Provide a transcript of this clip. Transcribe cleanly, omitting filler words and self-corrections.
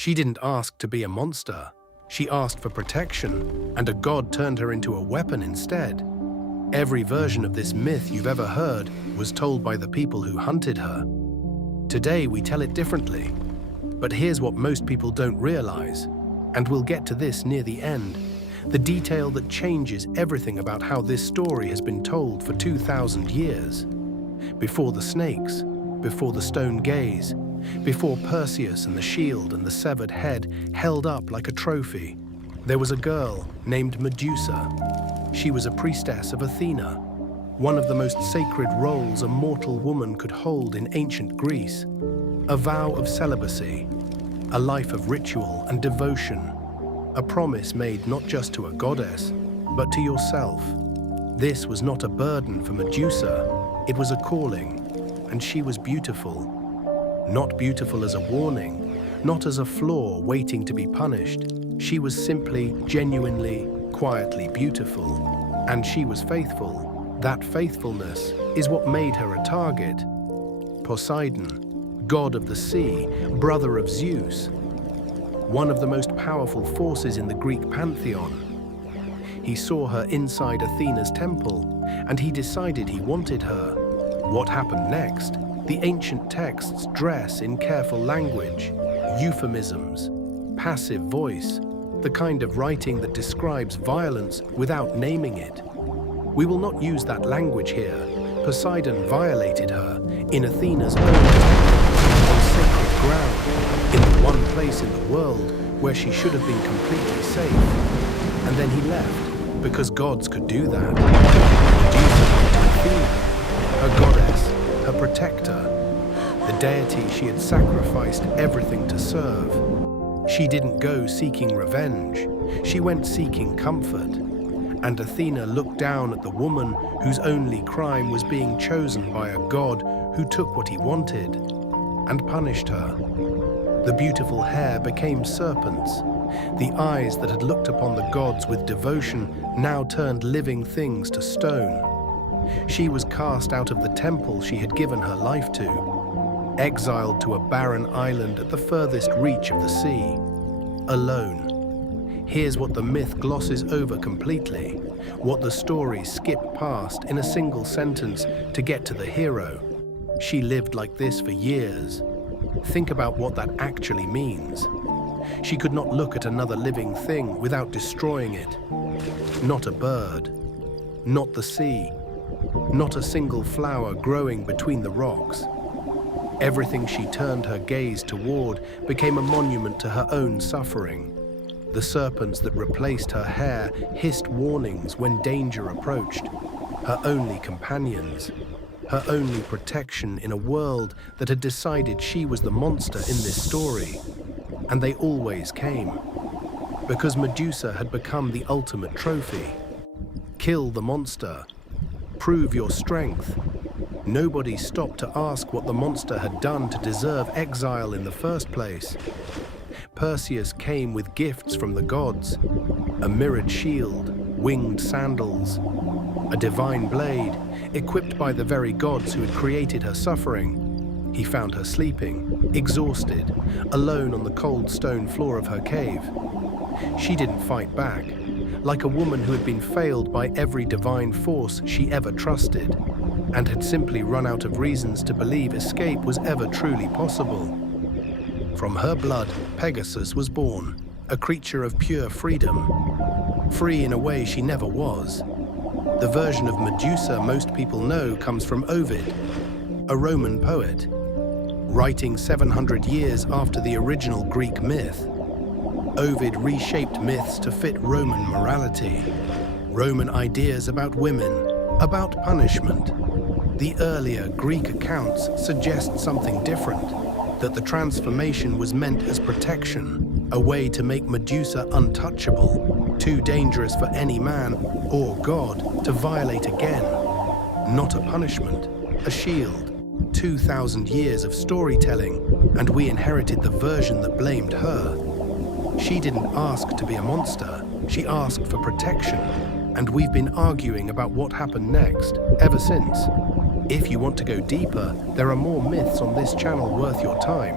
She didn't ask to be a monster. She asked for protection, and a god turned her into a weapon instead. Every version of this myth you've ever heard was told by the people who hunted her. Today we tell it differently. But here's what most people don't realize, and we'll get to this near the end, the detail that changes everything about how this story has been told for 2,000 years. Before the snakes, before the stone gaze, before Perseus and the shield and the severed head held up like a trophy, there was a girl named Medusa. She was a priestess of Athena, one of the most sacred roles a mortal woman could hold in ancient Greece. A vow of celibacy, a life of ritual and devotion, a promise made not just to a goddess, but to yourself. This was not a burden for Medusa, it was a calling, and she was beautiful. Not beautiful as a warning, not as a flaw waiting to be punished. She was simply, genuinely, quietly beautiful. And she was faithful. That faithfulness is what made her a target. Poseidon, god of the sea, brother of Zeus, one of the most powerful forces in the Greek pantheon. He saw her inside Athena's temple, and he decided he wanted her. What happened next? The ancient texts dress in careful language, euphemisms, passive voice, the kind of writing that describes violence without naming it. We will not use that language here. Poseidon violated her in Athena's own temple, on sacred ground, in the one place in the world where she should have been completely safe. And then he left, because gods could do that. Medusa went to Athena, her goddess, her protector, the deity she had sacrificed everything to serve. She didn't go seeking revenge, she went seeking comfort. And Athena looked down at the woman whose only crime was being chosen by a god who took what he wanted, and punished her. The beautiful hair became serpents. The eyes that had looked upon the gods with devotion now turned living things to stone. She was cast out of the temple she had given her life to, exiled to a barren island at the furthest reach of the sea, alone. Here's what the myth glosses over completely, what the stories skip past in a single sentence to get to the hero. She lived like this for years. Think about what that actually means. She could not look at another living thing without destroying it. Not a bird, not the sea, not a single flower growing between the rocks. Everything she turned her gaze toward became a monument to her own suffering. The serpents that replaced her hair hissed warnings when danger approached, her only companions, her only protection in a world that had decided she was the monster in this story. And they always came, because Medusa had become the ultimate trophy. Kill the monster. Prove your strength. Nobody stopped to ask what the monster had done to deserve exile in the first place. Perseus came with gifts from the gods, a mirrored shield, winged sandals, a divine blade, equipped by the very gods who had created her suffering. He found her sleeping, exhausted, alone on the cold stone floor of her cave. She didn't fight back, like a woman who had been failed by every divine force she ever trusted, and had simply run out of reasons to believe escape was ever truly possible. From her blood, Pegasus was born, a creature of pure freedom, free in a way she never was. The version of Medusa most people know comes from Ovid, a Roman poet, writing 700 years after the original Greek myth. Ovid reshaped myths to fit Roman morality, Roman ideas about women, about punishment. The earlier Greek accounts suggest something different, that the transformation was meant as protection, a way to make Medusa untouchable, too dangerous for any man or god to violate again. Not a punishment, a shield. 2,000 years of storytelling, and we inherited the version that blamed her. She didn't ask to be a monster, she asked for protection, and we've been arguing about what happened next, ever since. If you want to go deeper, there are more myths on this channel worth your time.